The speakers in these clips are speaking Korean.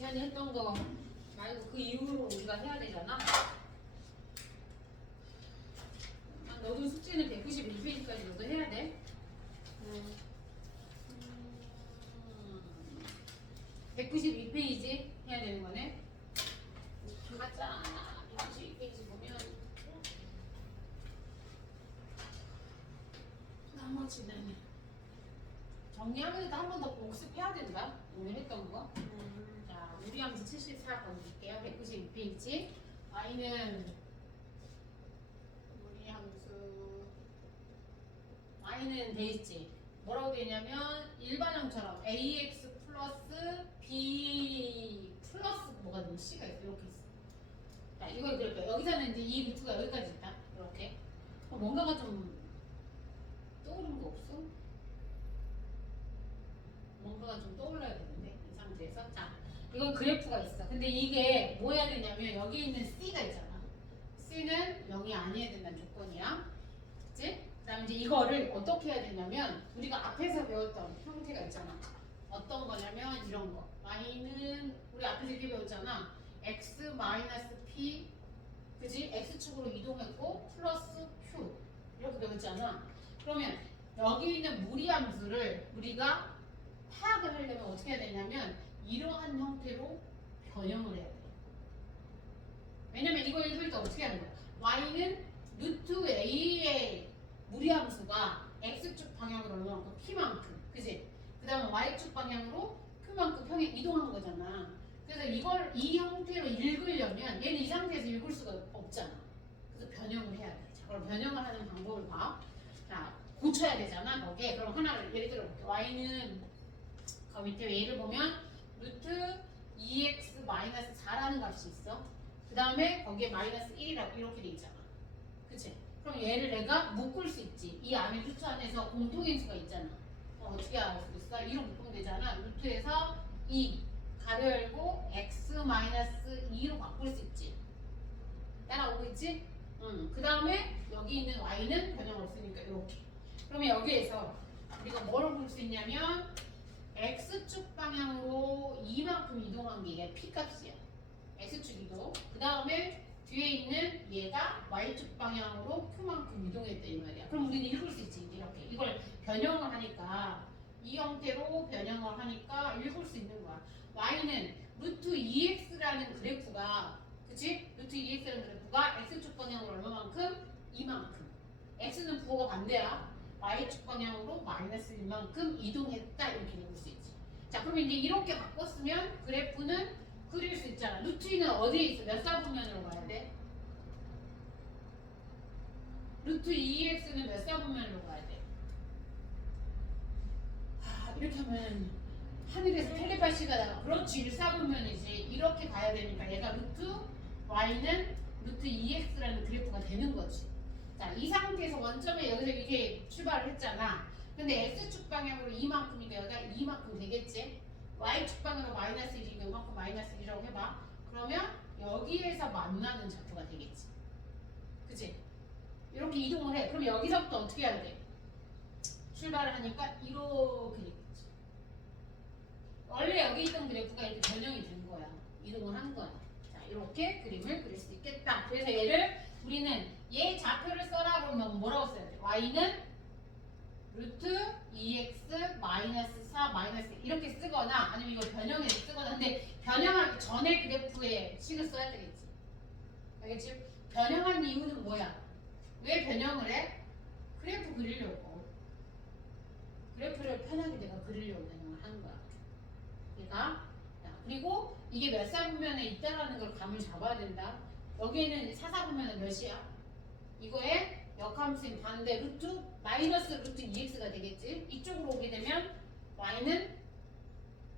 지한이 했던 거 말고 그 이후로 우리가 해야 되잖아. 너도 숙제는 191페이지까지 너도 해야 돼. 192페이지 해야 되는 거네. 맞아. 192페이지 보면 나머지는 정리하면서도 한 번 더 복습해야 된다. 오늘 했던 거. 자, 우리 함수 74 건질게요. 192페이지. y는 우리 함수 y는 돼 있지. 뭐라고 되냐면 일반형처럼 ax 플러스 b 플러스 뭐가 되면 c가 있어. 이렇게 있어. 자, 이걸 그럴게요. 여기서는 이제 이 루트가 여기까지 있다. 이렇게. 그럼 뭔가가 좀 떠오른 거 없어? 뭔가가 좀 떠올라야 되는데 이 상태에서. 자, 이건 그래프가 있어. 근데 이게 뭐 해야 되냐면 여기 있는 c가 있잖아. c는 0이 아니어야 된다는 조건이야. 그치? 그 다음에 이제 이거를 어떻게 해야 되냐면 우리가 앞에서 배웠던 형태가 있잖아. 어떤 거냐면 이런 거. y는 우리 앞에서 이렇게 배웠잖아. x 마이너스 p, 그지? x축으로 이동했고 플러스 q 이렇게 배웠잖아. 그러면 여기 있는 무리함수를 우리가 파악을 하려면 어떻게 해야 되냐면 이러한 형태로 변형을 해야 돼. 왜냐면 이걸 읽을 때 어떻게 하는 거야? y는 루트 a의 무리함수가 x축 방향으로 얼마만큼? p만큼. 그지? 그 다음에 y축 방향으로 q만큼 평행 이동한 거잖아. 그래서 이걸 이 형태로 읽으려면 얘는 이 상태에서 읽을 수가 없잖아. 그래서 변형을 해야 돼. 자, 그럼 변형을 하는 방법을 봐. 자, 고쳐야 되잖아. 거기에. 그럼 하나를 예를 들어 볼게. y는 그 밑에 얘를 보면 루트 2x 마이너스 4라는 값이 있어. 그 다음에 거기에 마이너스 1이라고 이렇게 돼 있잖아. 그치? 그럼 얘를 내가 묶을 수 있지. 이 안에 루트 안에서 공통인수가 있잖아. 어떻게 알 수 있어? 2로 묶으면 되잖아. 루트에서 2 가로 열고 x 마이너스 2로 바꿀 수 있지. 따라오고 있지? 그 다음에 여기 있는 y는 변형 없으니까 이렇게. 그러면 여기에서 우리가 뭐를 볼 수 있냐면 x축 방향으로 이만큼 이동한 게 얘가 p값이야. x축 이동. 그 다음에 뒤에 있는 얘가 y축 방향으로 q만큼 이동했다 이 말이야. 그럼 우리는 읽을 수 있지. 이렇게. 이걸 변형을 하니까 이 형태로 변형을 하니까 읽을 수 있는 거야. y는 루트 2x라는 그래프가, 그치? 루트 2x라는 그래프가 x축 방향으로 얼마만큼? 이만큼. x는 부호가 반대야. y축 방향으로 마이너스 1만큼 이동했다 이렇게 읽을 수 있지. 자, 그러면 이제 이렇게 바꿨으면 그래프는 그릴 수 있잖아. 루트 2는 어디에 있어? 몇 사분면으로 가야 돼? 루트 2x는 몇 사분면으로 가야 돼? 이렇게 하면 하늘에서 텔레파시가 나가. 그렇지, 1사분면이지. 이렇게 가야 되니까 얘가 루트 y는 루트 2x라는 그래프가 되는 거지. 자, 이 상태에서 원점에 여기서 이렇게 출발을 했잖아. 근데 x축 방향으로 이만큼이니까 여기가 이만큼 되겠지? y축 방향으로 마이너스 1이니까 이만큼 마이너스 1이라고 해봐. 그러면 여기에서 만나는 좌표가 되겠지. 그치? 이렇게 이동을 해. 그럼 여기서부터 어떻게 해야 돼? 출발을 하니까 이렇게 되겠지. 원래 여기 있던 그래프가 이렇게 변형이 된 거야. 이동을 한 거야. 자, 이렇게 그림을 그릴 수 있겠다. 그래서 얘를 우리는 얘 좌표를 써라 그러면 뭐라고 써야 돼? y는 루트 2x 마이너스 4 마이너스 이렇게 쓰거나 아니면 이걸 변형해서 쓰거나. 근데 변형하기 전에 그래프에 식을 써야 되겠지. 알겠지? 변형한 이유는 뭐야? 왜 변형을 해? 그래프 그리려고. 그래프를 편하게 내가 그리려고 변형을 하는 거야. 얘가. 그리고 이게 몇 사분면에 있다라는 걸 감을 잡아야 된다. 여기에는 4사분면은 몇이야? 이거에 역함수인 반대 루트 마이너스 루트 2x가 되겠지. 이쪽으로 오게 되면 y는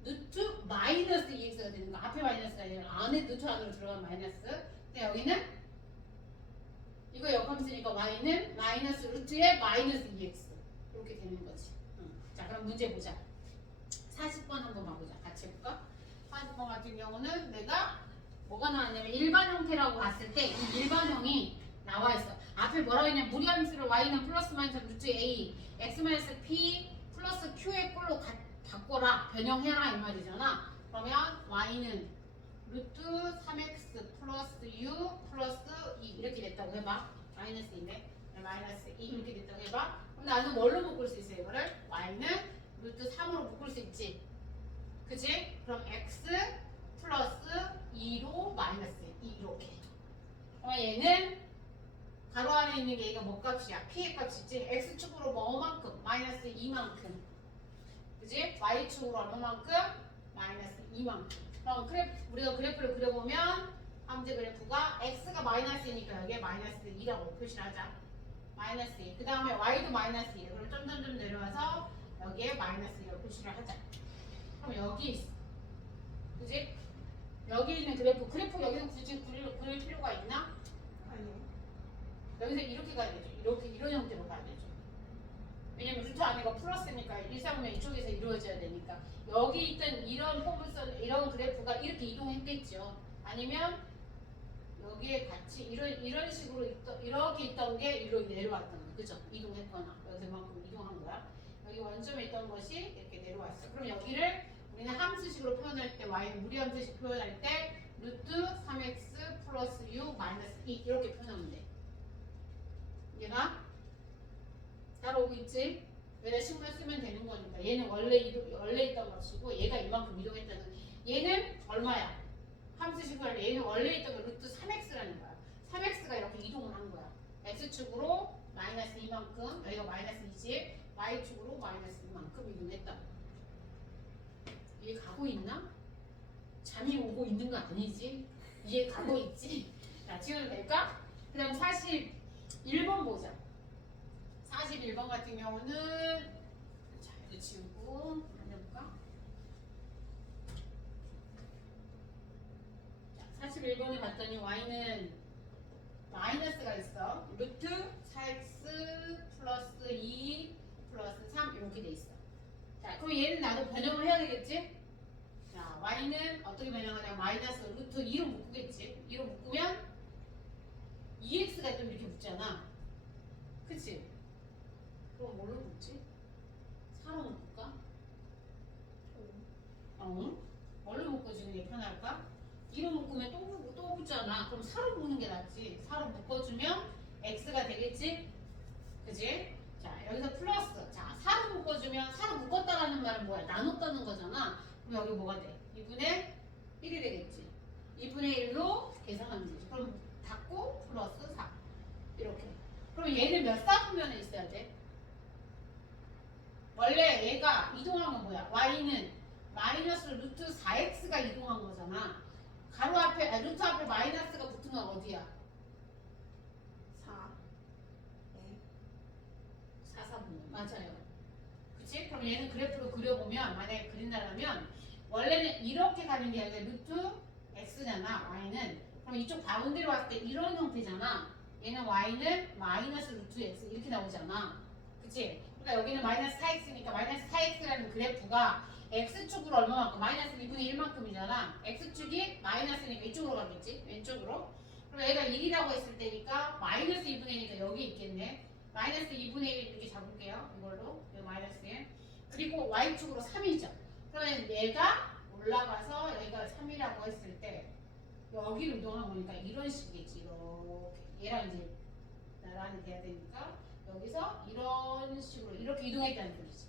루트 마이너스 2x가 되는 거. 앞에 마이너스가 아니라 안에 루트 안으로 들어간 마이너스. 근데 여기는 이거 역함수니까 y는 마이너스 루트에 마이너스 2x 이렇게 되는 거지. 자, 그럼 문제 보자. 40번 한번 봐보자. 같이 해볼까? 40번 같은 경우는 내가 뭐가 나왔냐면 일반 형태라고 봤을 때 이 일반형이 나와 있어. 앞에 뭐라고 했냐면 무리함수를 y는 플러스 마이너스 루트 a x 마이너스 p 플러스 q의 꼴로 바꿔라. 변형해라 이 말이잖아. 그러면 y는 루트 3x 플러스 u 플러스 2 이렇게 됐다고 해봐. 마이너스 2네. 마이너스 2 이렇게 됐다고 해봐. 그럼 나는 뭘로 묶을 수 있어 이거를? y는 루트 3으로 묶을 수 있지. 그치? 그럼 x 플러스 2로 마이너스 2 이렇게. 그럼 얘는 가로 안에 있는 게 얘가 뭐 값이야? p의 값이지. x축으로 뭐만큼? 마이너스 2만큼. 그치? y축으로 얼마만큼? 마이너스 2만큼. 그럼 우리가 그래프를 그려보면 함재 그래프가 x가 마이너스이니까 여기에 마이너스 2라고 표시를 하자. 마이너스 2. 그 다음에 y도 마이너스 2. 그럼 점점점 내려와서 여기에 마이너스 2로 표시를 하자. 그럼 여기 있어. 그치? 여기 있는 그래프 여기서 굳이 그릴 필요가 있나? 아니요. 여기서 이렇게 가야 되죠. 이렇게 이런 형태로 가야 되죠. 왜냐면 루트 안에가 플러스니까 일사분면 이쪽에서 이루어져야 되니까 여기 있던 이런 포물선 이런 그래프가 이렇게 이동했겠죠. 아니면 여기에 같이 이런 식으로 이렇게 있던 게 이렇게 내려왔던 거, 그죠? 이동했거나 여기서 이만큼 이동한 거야. 여기 원점에 있던 것이 이렇게 내려왔어. 그럼 여기를 우리는 함수식으로 표현할 때 y는 무리함수식 표현할 때 루트 3x 플러스 u 마이너스 2 이렇게 표현하면 돼. 얘가 따라오고 있지? 여기다 식물 쓰면 되는 거니까 얘는 원래 있던 것이고 얘가 이만큼 이동했다는 얘는 얼마야? 함수식으로 할 때 얘는 원래 있던 거 루트 3x라는 거야. 3x가 이렇게 이동을 한 거야. x축으로 마이너스 2만큼 여기가 마이너스 2지 y축으로 마이너스 2만큼 이동했다. 이해 가고 있나? 잠이 오고 있는 거 아니지? 이해 가고 있지? 자, 지우면 될까? 그 다음 41번 보자. 41번 같은 경우는 자, 이거 지우고 해볼까? 자, 41번에 봤더니 y는 마이너스가 있어. 루트 4x 플러스 2 플러스 3 이렇게 돼 있어. 자, 그럼 얘는 나도 변형을 해야 되겠지? 자, y는 어떻게 변형하냐? 마이너스 루트 2로 묶겠지? 2로 묶으면 2x가 좀 이렇게 붙잖아. 그치? 그럼 뭘로 묶지? 4로 묶을까? 뭘로 묶어주는 게 편할까? 2로 묶으면 또 붙잖아. 그럼 4로 묶는 게 낫지. 4로 묶어주면 x가 되겠지? 그치? 자, 여기서 플러스. 자, 4로 묶어주면 4로 묶었다라는 말은 뭐야? 나눴다는 거잖아. 그럼 여기 뭐가 돼? 2분의 1이 되겠지. 2분의 1로 계산하면 되지. 그럼 닫고 플러스 4. 이렇게. 그럼 얘는 몇 사분면에 있어야 돼? 원래 얘가 이동한 건 뭐야? y는 마이너스 루트 4x가 이동한 거잖아. 가로 앞에, 루트 앞에 마이너스가 붙은 건 어디야? 4. 네. 4사분면. 맞아요. 그치? 그럼 얘는 그래프로 그려보면, 만약에 그린다면, 원래는 이렇게 가는 게 아니라 루트 x잖아, y는. 그럼 이쪽 바운드로 왔을 때 이런 형태잖아. 얘는 y는 마이너스 루트 x 이렇게 나오잖아. 그치? 그러니까 여기는 마이너스 4x니까 마이너스 4x라는 그래프가 x축으로 얼마만큼? 마이너스 2분의 1만큼이잖아. x축이 마이너스니까 이쪽으로 가겠지? 왼쪽으로. 그럼 얘가 1이라고 했을 때니까 마이너스 2분의 1이니까 여기 있겠네. 마이너스 2분의 1 이렇게 잡을게요. 이걸로. 이 마이너스 1. 그리고 y축으로 3이죠. 그러면 얘가 올라가서 여기가 3이라고 했을 때 여기로 이동한 거니까 이런 식이겠지. 이렇게. 얘랑 이제 나란히 돼야 되니까 여기서 이런 식으로 이렇게 이동했다는 소리지.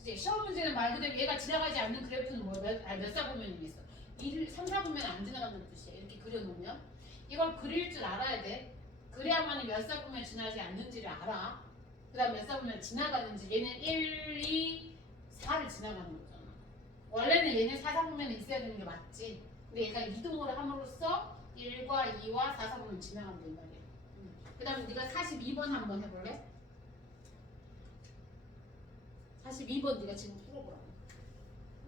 이제 시험 문제는 말 그대로 얘가 지나가지 않는 그래프는 뭐 몇 사분면이 있어. 3, 4분면 안 지나간다는 뜻이야. 이렇게 그려놓으면 이걸 그릴 줄 알아야 돼. 그래야만 몇 사분면 지나가지 않는지를 알아. 그 다음 몇 사분면 지나가는지. 얘는 1, 2, 4를 지나가는 거잖아. 원래는 얘는 4, 4분면에 있어야 되는 게 맞지. 근데 얘가 이동을 함으로써 1과 2와 4, 4분면 지나간단 말이야. 그 다음에 네가 42번 한번 해볼래? 42번 네가 지금 풀어보라고.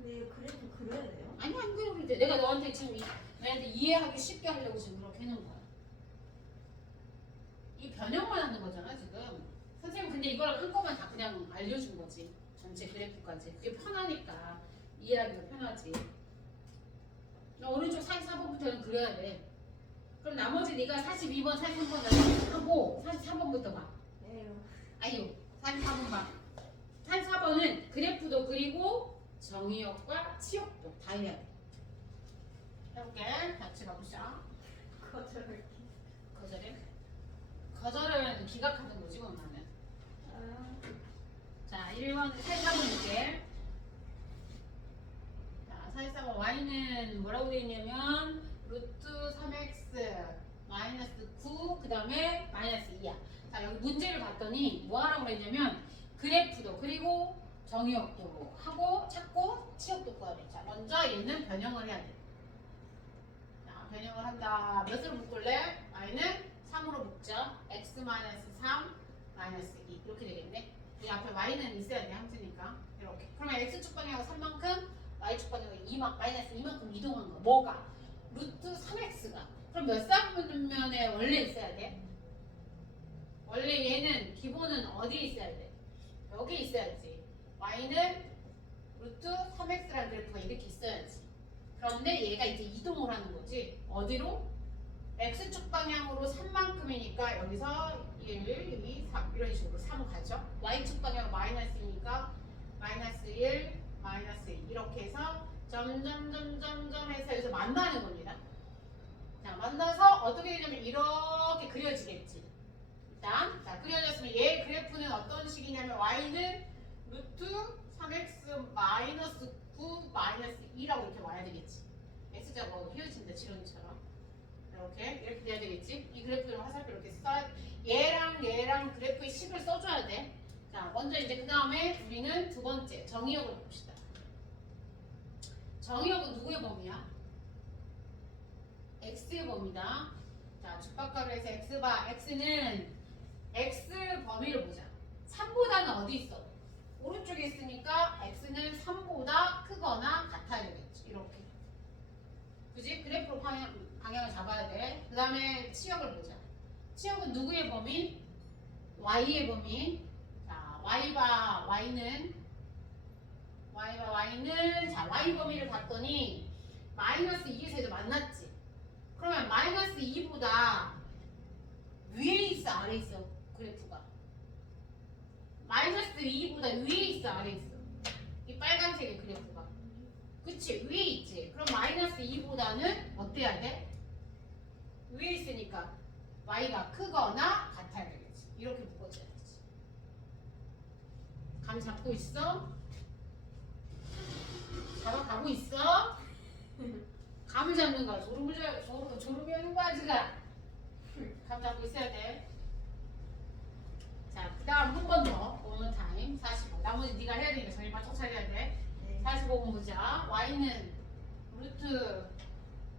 네, 그래도 그려야 돼요? 아니 안 그래도 돼. 내가 너한테 지금 너한테 이해하기 쉽게 하려고 지금 그렇게 해놓은 거야. 이 변형만 하는 거잖아 지금. 선생님 근데 이걸 한꺼번에 다 그냥 알려준 거지. 전체 그래프까지. 그게 편하니까 이해하기가 편하지. 너 오른쪽 44번부터는 그려야 돼. 그럼 나머지 네가 42번, 43번 하고 43번부터 봐. 네. 아유 44번 봐. 44번은 그래프도 그리고 정의역과 치역도 다 해야 돼. 해볼게. 같이 가보자. 거절을. 거절해? 거절은 기각하는 거지, 원하면. 아, 자, 1번 사실상은 볼게. 자, 사실상은 y는 뭐라고 되어 있냐면 루트 3x 마이너스 9, 그 다음에 마이너스 2야. 자, 여기 문제를 봤더니 뭐 하라고 그랬냐면 그래프도 그리고 정의역도 하고 찾고 치역도 구하래. 자, 먼저 얘는 변형을 해야 돼. 자, 변형을 한다. 몇으로 묶을래? y는 3으로 묶자. x 마이너스 3 마이너스 2 이렇게 되겠네. 이 앞에 y는 있어야 돼, 함수니까. 이렇게. 그러면 x축 방향은 3만큼, y축 방향은 2만, 마이너스 2만큼 이동한 거. 뭐가? 루트 3x가. 그럼 몇 사분면에 원래 있어야 돼? 원래 얘는 기본은 어디에 있어야 돼? 여기 있어야지. y는 루트 3x라는 그래프가 이렇게 있어야지. 그런데 얘가 이제 이동을 하는 거지. 어디로? x축 방향으로 3만큼이니까 여기서 1, 2, 3 이런 식으로 3 가죠. y축 방향 마이너스이니까 마이너스 1, 마이너스 2 이렇게 해서 점점점점점 해서 여기서 만나는 겁니다. 자, 만나서 어떻게 되냐면 이렇게 그려지겠지. 일단 자, 그려졌으면 얘 그래프는 어떤 식이냐면 y는 루트 3x 마이너스 9 마이너스 2라고 이렇게 와야 되겠지. x자가 휘어진다 지론처럼. 이렇게 돼야 되겠지? 이 그래프를 화살표 이렇게 써. 얘랑 그래프의 식을 써줘야 돼. 자, 먼저 이제 그 다음에 우리는 두 번째 정의역을 봅시다. 정의역은 누구의 범위야? x의 범위다. 자, 주박가로 해서 x는 x 범위를 보자. 3보다는 어디 있어? 오른쪽에 있으니까 x는 3보다 크거나 같아야 되겠지. 이렇게. 그지? 그래프로 방향을 잡아야 돼. 그 다음에 치역을 보자. 치역은 누구의 범위? y의 범위. 자, y바 y는 자, y 범위를 봤더니 마이너스 2에서 만났지. 그러면 마이너스 2보다 위에 있어, 아래 있어? 그래프가. 마이너스 2보다 위에 있어, 아래 있어? 이 빨간색의 그래프가. 그치? 위에 있지. 그럼 마이너스 2보다는 어때야 돼? 위에 있으니까 y가 크거나 같아야 되겠지. 이렇게 묶어줘야지. 감 잡고 있어? 잡아가고 있어? 감을 잡는 거야. 졸음이 오는 거야, 지금. 감 잡고 있어야 돼. 자, 그 다음 한 번 더. 오늘 타임 45. 나머지 네가 해야 되니까 저희 맞춰 차려야 돼. 네. 45번 보자. y는 루트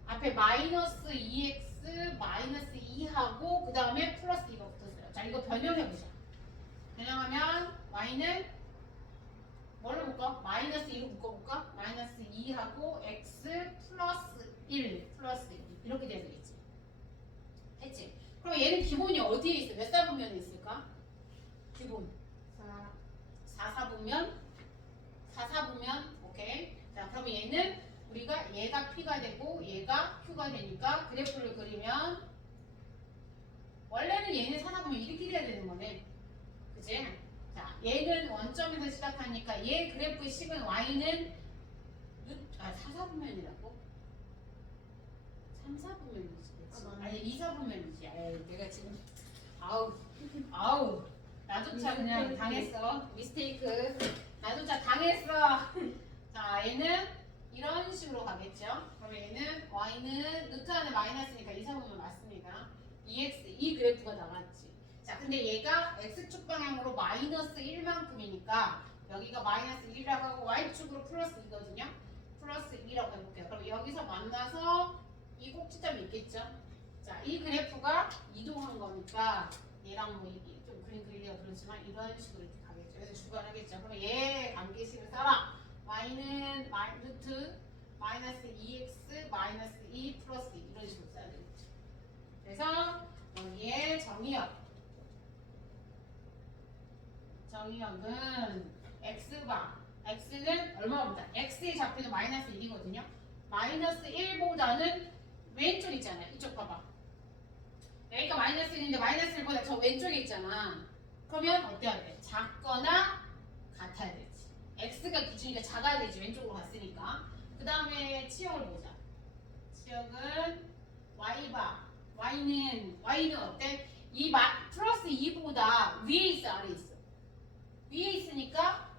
앞에 마이너스 2x 마이너스 2하고 그 다음에 플러스 2가 붙었어요. 자, 이거 변형해보자. 변형하면 y는 뭘로 묶어? 마이너스 2로 묶어볼까? 마이너스 2하고 x 플러스 1 플러스 2 이렇게 돼야 되겠지. 했지? 그럼 얘는 기본이 어디에 있어? 몇 사분면에 있을까? 기본 4사분면 4사분면 오케이. 자, 그러면 얘는 우리가 얘가 P가 되고 얘가 Q가 되니까 그래프를 그리면 원래는 얘는 4사분면 이렇게 돼야 되는 거네. 그치? 자, 얘는 원점에서 시작하니까 얘 그래프의 식은 y는 4사분면이라고? 3사분면이지. 아니 2사분면이지. 내가 지금 아우 나조차 그냥 당했어. 미스테이크. 나조차 당했어. 자, 얘는 이런 식으로 가겠죠. 그럼 얘는 y는 루트 안에 마이너스니까 2사분면 맞습니다. 2x 이 그래프가 나왔지. 자, 근데 얘가 x축 방향으로 마이너스 1만큼이니까 여기가 마이너스 1이라고 하고 y축으로 플러스 2거든요. 플러스 2라고 해볼게요. 그럼 여기서 만나서 이 꼭지점이 있겠죠. 자, 이 그래프가 이동한 거니까 얘랑 뭐 좀 그림 그리기가 그렇지만 이런 식으로 이렇게 가겠죠. 그래서 주관하겠죠. 그럼 얘 관계식을 써라. y는 루트 마이너스 2x 마이너스 2 플러스 2 이런 식으로 써야 되겠죠. 그래서 여기에 정의역은 x바 x는 얼마보다 x의 좌표는 마이너스 1이거든요. 마이너스 1보다는 왼쪽 있잖아요. 이쪽 봐봐. 여기가 마이너스 1인데 마이너스 1보다 저 왼쪽에 있잖아. 그러면 어때야 돼? 작거나 같아야 되지. x가 기준이니까 작아야 되지. 왼쪽으로 갔으니까. 그 다음에 치역을 보자. 치역은 y바. y는 어때? 이 플러스 2보다 위에 있어, 아래에 있어? 위에 있으니까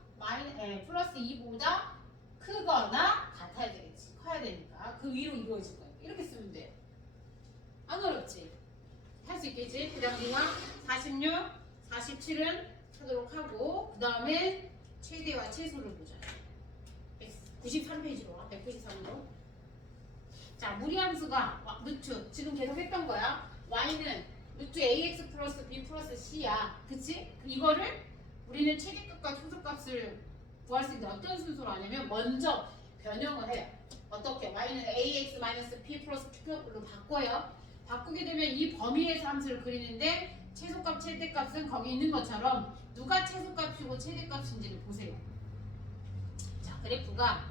플러스 2보다 크거나 같아야 되겠지. 커야 되니까. 그 위로 이루어질 거야. 이렇게 쓰면 돼. 안 어렵지? 할 수 있겠지? 그 다음 우리가 46, 47은 하도록 하고 그 다음에 최대와 최소를 보자. 93페이지로 와. 193으로. 자, 무리함수가 루트 지금 계속 했던 거야. y는 루트 ax 플러스 b 플러스 c야. 그치? 이거를 우리는 최대값과 최소값을 구할 수 있는데 어떤 순서로 하냐면 먼저 변형을 해요. 어떻게? y는 ax 마이너스 p 플러스 q로 바꿔요. 바꾸게 되면 이 범위에서 함수를 그리는데 최소값, 최대값은 거기 있는 것처럼 누가 최소값이고 최대값인지를 보세요. 자, 그래프가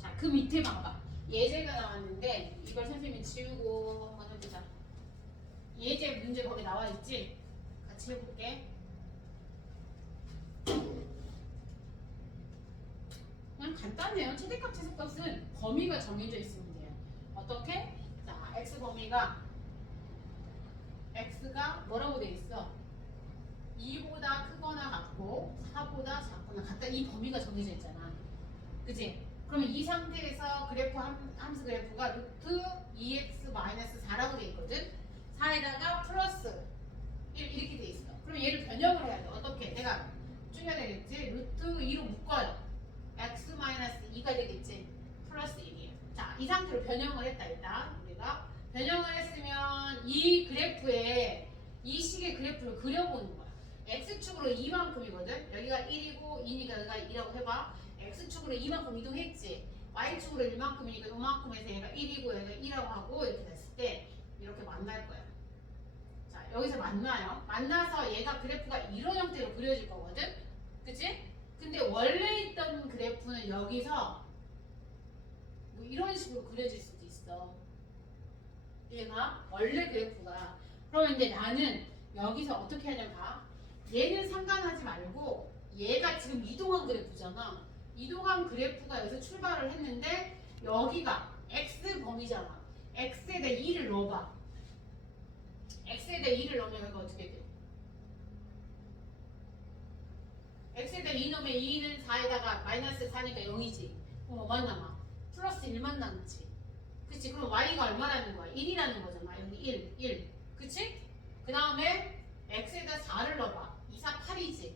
자, 그 밑에 봐봐. 예제가 나왔는데 이걸 선생님이 지우고 한번 해보자. 예제 문제 거기 나와 있지? 같이 해볼게. 그냥 간단해요. 최대값, 최소값은 범위가 정해져 있으면 돼요. 어떻게? 자, x 범위가 x가 뭐라고 돼 있어? 2보다 크거나 같고 4보다 작거나 같다. 이 범위가 정해져 있잖아. 그치? 그러면 이 상태에서 그래프 함수 그래프가 루트 2x-4라고 돼 있거든? 4에다가 플러스 1 이렇게 돼 있어. 그럼 얘를 변형을 해야 돼. 어떻게? 내가 줄여야 되겠지? 루트 2로 묶어요. x-2가 되겠지? 플러스 1이에요. 자, 이 상태로 변형을 했다. 일단 우리가 변형을 했으면 이 그래프에 이 식의 그래프를 그려보는 거야. x축으로 이만큼이거든? 여기가 1이고 2니까 여기가 2라고 해봐. x축으로 이만큼 이동했지. y축으로 이만큼이니까 이만큼에서 얘가 1이고 여기가 2라고 하고 이렇게 됐을 때 이렇게 만날 거야. 자, 여기서 만나요. 만나서 얘가 그래프가 이런 형태로 그려질 거거든? 그치? 근데 원래 있던 그래프는 여기서 뭐 이런 식으로 그려질 수도 있어. 얘가 원래 그래프가. 그러면 이제 나는 여기서 어떻게 하냐면 봐. 얘는 상관하지 말고 얘가 지금 이동한 그래프잖아. 이동한 그래프가 여기서 출발을 했는데 여기가 x 범위잖아. x에다 2를 넣어봐. x에다 2를 넣으면 여기가 어떻게 돼? x에다 2 넣으면 2는 4에다가 마이너스 4니까 0이지. 그럼 뭐만 남아? 플러스 1만 남지. 그치? 그럼 y가 얼마라는 거야? 1이라는 거잖아. 여기 1. 그치? 그 다음에 x에다 4를 넣어봐. 2, 4, 8이지.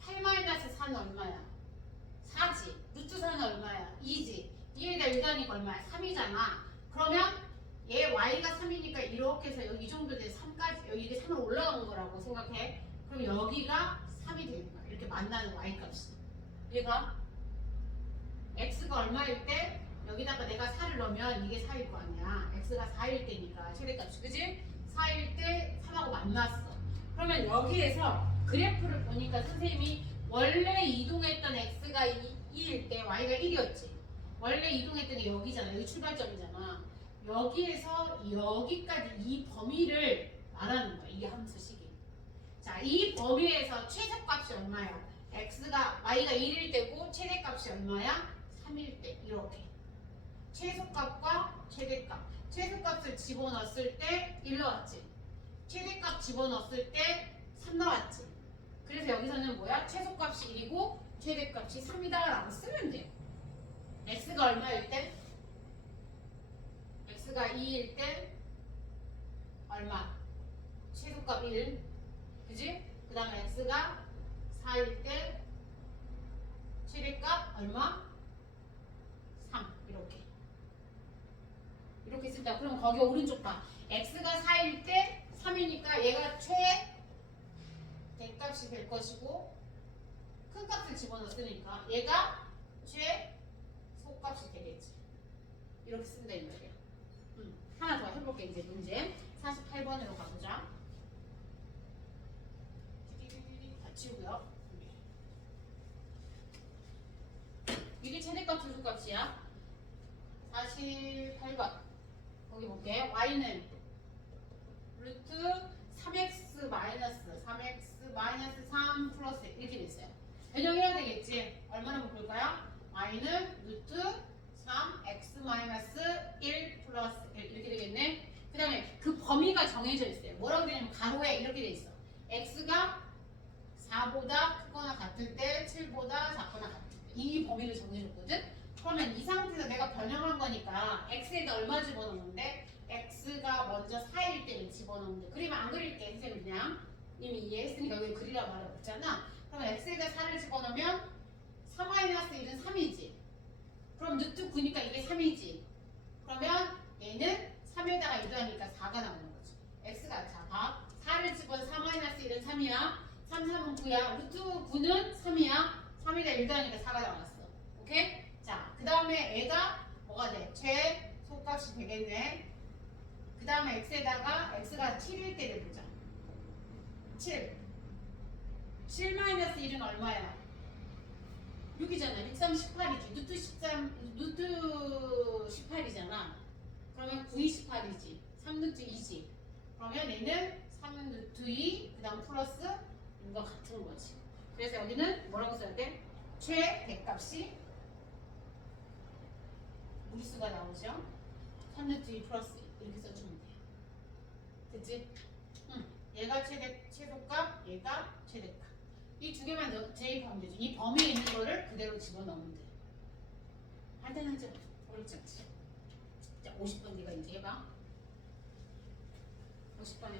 8 마이너스 4는 얼마야? 4지. 루트 4는 얼마야? 2지. 2에다 유단이가 얼마야? 3이잖아. 그러면 얘 y가 3이니까 이렇게 해서 여기 이 정도 돼 3까지 여기 이게 3으로 올라가는 거라고 생각해. 그럼 여기가 3이 되는 거야. 이렇게 만나는 y 값이. 얘가 x가 얼마일 때 여기다가 내가 4를 넣으면 이게 4일 거 아니야. x가 4일 때니까 최대값이. 그지? 4일 때 3하고 만났어. 그러면 여기에서 그래프를 보니까 선생님이 원래 이동했던 x가 2일 때 y가 1이었지. 원래 이동했던 게 여기잖아. 여기 출발점이잖아. 여기에서 여기까지 이 범위를 말하는 거야. 이게 함수식이. 자, 이 범위에서 최소값이 얼마야? y가 1일 때고 최대값이 얼마야? 3일 때. 이렇게. 최소값과 최대값. 최소값을 집어넣었을 때 1 나왔지. 최대값 집어넣었을 때 3 나왔지. 그래서 여기서는 뭐야? 최소값이 1이고 최대값이 3이다 라고 쓰면 돼요. x가 얼마일 때? x가 2일 때 얼마? 최소값 1. 그지? 그 다음에 x가 4일 때 최대값 얼마? 3. 이렇게 쓴다. 그럼 거기 오른쪽 봐. x가 4일 때 3이니까 얘가 최대값이 될 것이고 큰 값을 집어넣었으니까 얘가 최소값이 되겠지. 이렇게 쓴다 이 말이야. 하나 더 해볼게. 이제 문제 48번으로 가보자. 다 치우고요. 이게 최대값 최소값이야. 48번 거기 볼게. y는 루트 3x 마이너스 3 플러스 이렇게 됐어요. 변형해야 되겠지. 얼마나 묶을까요? y는 루트 3 x 마이너스 1 플러스 1 이렇게 되겠네. 그 다음에 그 범위가 정해져 있어요. 뭐라고 되냐면 가로에 이렇게 돼 있어. x가 4보다 크거나 같을 때 7보다 작거나 같을 때 이 범위를 정해줬거든. 그러면 이 상태에서 내가 변형한 거니까 x에다 얼마 집어넣는데 x가 먼저 4일 때는 집어넣는데 그리면 안 그릴게. 선생님 그냥 이미 이해했으니까 여기 그리라 말이 없잖아. 그러면 x에다 4를 집어넣으면 4-1은 3이지. 그럼 루트 9니까 이게 3이지. 그러면 얘는 3에다가 유도하니까 4가 나오는 거지. x가 자 봐. 4를 집어서 4-1은 3이야. 3, 3은 9야. 루트 9는 3이야. 3에다 유도하니까 4가 나왔어. 오케이? 자, 그 다음에 애가 뭐가 돼? 최소값이 되겠네. 그 다음에 x에다가 x가 7일 때를 보자. 7. 7-1은 얼마야? 6이잖아. 6, 3, 18이지. 루트 13, 루트 18이잖아. 그러면 9, 28이지. 3루트 2지. 그러면 얘는 3루트 2, 그 다음 플러스 이거 같은 거지. 그래서 여기는 뭐라고 써야 돼? 최대값이 무리수가 나오죠. 3루트 2 플러스 이렇게 써주면 돼. 됐지? 응. 얘가 최소값, 얘가 최대값. 이 두 개만 대입하면 되죠. 이 범위에 있는 거를 그대로 집어넣으면 돼. 간단하죠? 어렵지 않지? 자, 50번 네가 이제 해봐. 50번에